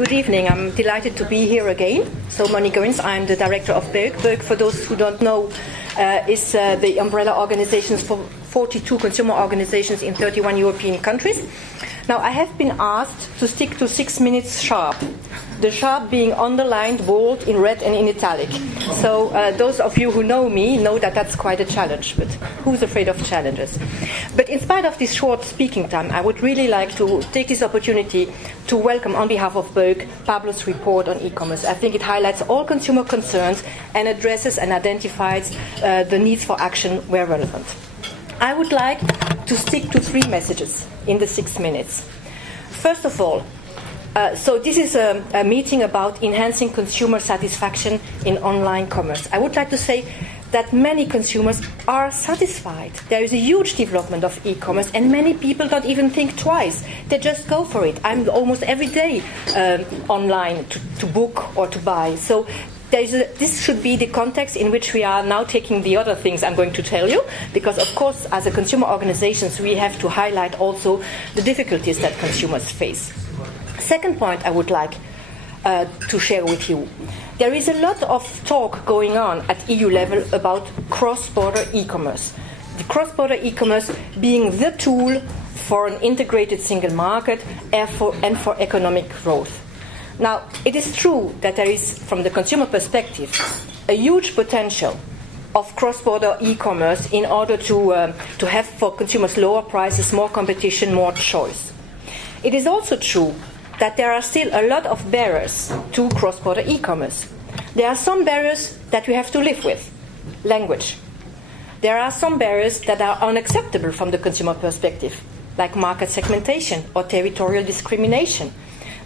Good evening. I'm delighted to be here again. So, Monique Goyens, I'm the director of BEUC. BEUC, for those who don't know, is the umbrella organizations for 42 consumer organizations in 31 European countries. Now, I have been asked to stick to 6 minutes sharp. The sharp being underlined, bold, in red and in italic. So those of you who know me know that that's quite a challenge, but who's afraid of challenges? But in spite of this short speaking time, I would really like to take this opportunity to welcome, on behalf of BEUC, Pablo's report on e-commerce. I think it highlights all consumer concerns and addresses and identifies the needs for action where relevant. I would like to stick to 3 messages in the 6 minutes. First of all, so this is a meeting about enhancing consumer satisfaction in online commerce. I would like to say that many consumers are satisfied. There is a huge development of e-commerce, and many people don't even think twice. They just go for it. I'm almost every day online to book or to buy. So this should be the context in which we are now taking the other things I'm going to tell you, because of course as a consumer organizations we have to highlight also the difficulties that consumers face. Second point I would like to share with you. There is a lot of talk going on at EU level about cross-border e-commerce. The cross-border e-commerce being the tool for an integrated single market and for economic growth. Now, it is true that there is, from the consumer perspective, a huge potential of cross-border e-commerce in order to have for consumers lower prices, more competition, more choice. It is also true that there are still a lot of barriers to cross-border e-commerce. There are some barriers that we have to live with. Language. There are some barriers that are unacceptable from the consumer perspective, like market segmentation or territorial discrimination.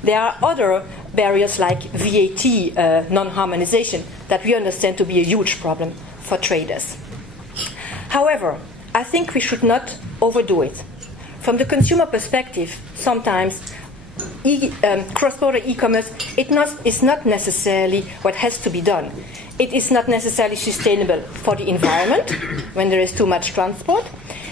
There are other barriers like VAT non-harmonization that we understand to be a huge problem for traders. However, I think we should not overdo it. From the consumer perspective, sometimes cross-border e-commerce is not necessarily what has to be done. It is not necessarily sustainable for the environment when there is too much transport.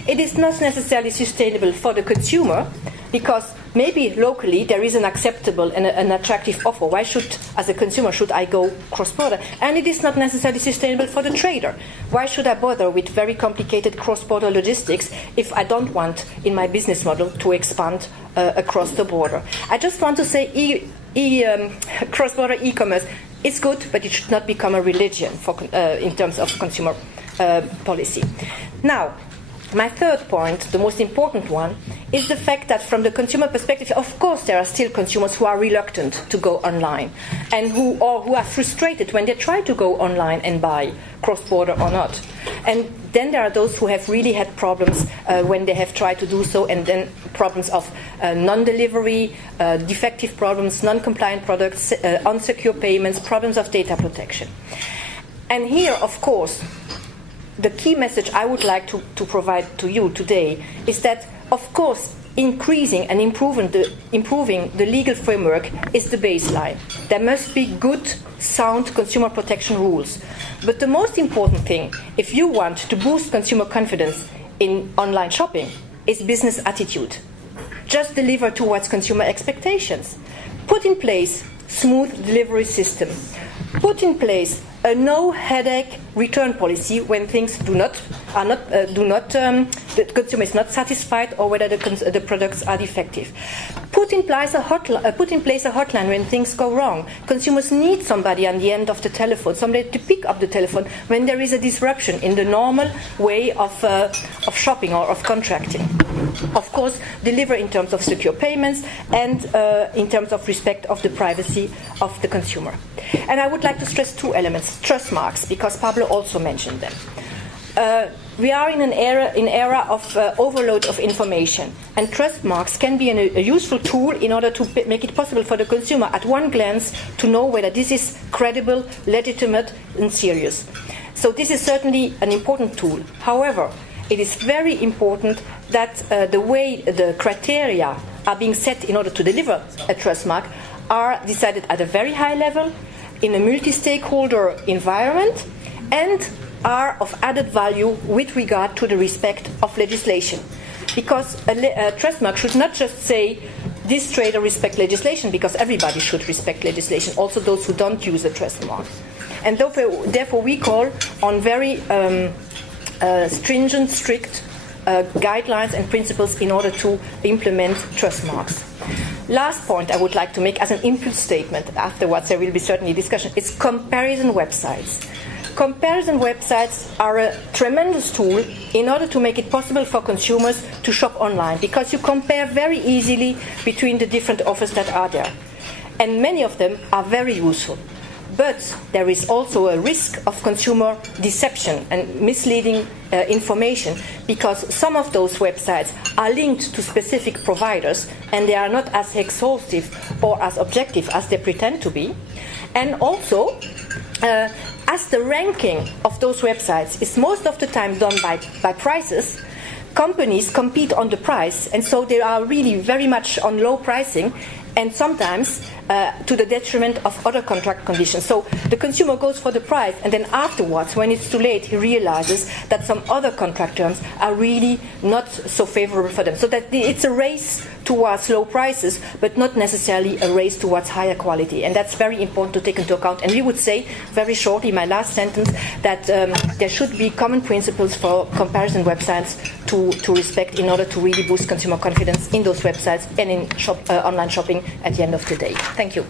It is not necessarily sustainable for the consumer because maybe locally there is an acceptable and an attractive offer. Why should, as a consumer, should I go cross-border? And it is not necessarily sustainable for the trader. Why should I bother with very complicated cross-border logistics if I don't want in my business model to expand across the border? I just want to say cross-border e-commerce is good, but it should not become a religion in terms of consumer policy. Now, my third point, the most important one, is the fact that from the consumer perspective, of course, there are still consumers who are reluctant to go online and who are frustrated when they try to go online and buy, cross-border or not. And then there are those who have really had problems when they have tried to do so, and then problems of non-delivery, defective problems, non-compliant products, unsecure payments, problems of data protection. And here, of course, the key message I would like to provide to you today is that, of course, increasing and improving the legal framework is the baseline. There must be good, sound consumer protection rules. But the most important thing, if you want to boost consumer confidence in online shopping, is business attitude. Just deliver towards consumer expectations. Put in place smooth delivery system. Put in place a no-headache return policy when things the consumer is not satisfied or whether the products are defective. Put in place a hotline when things go wrong. Consumers need somebody on the end of the telephone, somebody to pick up the telephone when there is a disruption in the normal way of shopping or of contracting. Of course, deliver in terms of secure payments and in terms of respect of the privacy of the consumer. And I would like to stress 2 elements. Trust marks, because Pablo also mentioned them. We are in an era of overload of information, and trust marks can be a useful tool in order to make it possible for the consumer at one glance to know whether this is credible, legitimate, and serious. So this is certainly an important tool. However, it is very important that the way the criteria are being set in order to deliver a trust mark are decided at a very high level, in a multi-stakeholder environment, and are of added value with regard to the respect of legislation. Because a trust mark should not just say this trader respect legislation? Because everybody should respect legislation, also those who don't use a trust mark. And therefore we call on very stringent, strict guidelines and principles in order to implement trust marks. Last point I would like to make as an impulse statement, afterwards there will be certainly discussion, is comparison websites. Comparison websites are a tremendous tool in order to make it possible for consumers to shop online, because you compare very easily between the different offers that are there. And many of them are very useful. But there is also a risk of consumer deception and misleading information, because some of those websites are linked to specific providers and they are not as exhaustive or as objective as they pretend to be. And also, as the ranking of those websites is most of the time done by prices, companies compete on the price, and so they are really very much on low pricing, and sometimes to the detriment of other contract conditions. So the consumer goes for the price, and then afterwards, when it's too late, he realizes that some other contract terms are really not so favorable for them. So that it's a race towards low prices, but not necessarily a race towards higher quality. And that's very important to take into account. And we would say, very shortly, my last sentence, that there should be common principles for comparison websites to respect in order to really boost consumer confidence in those websites and in online shopping at the end of the day. Thank you.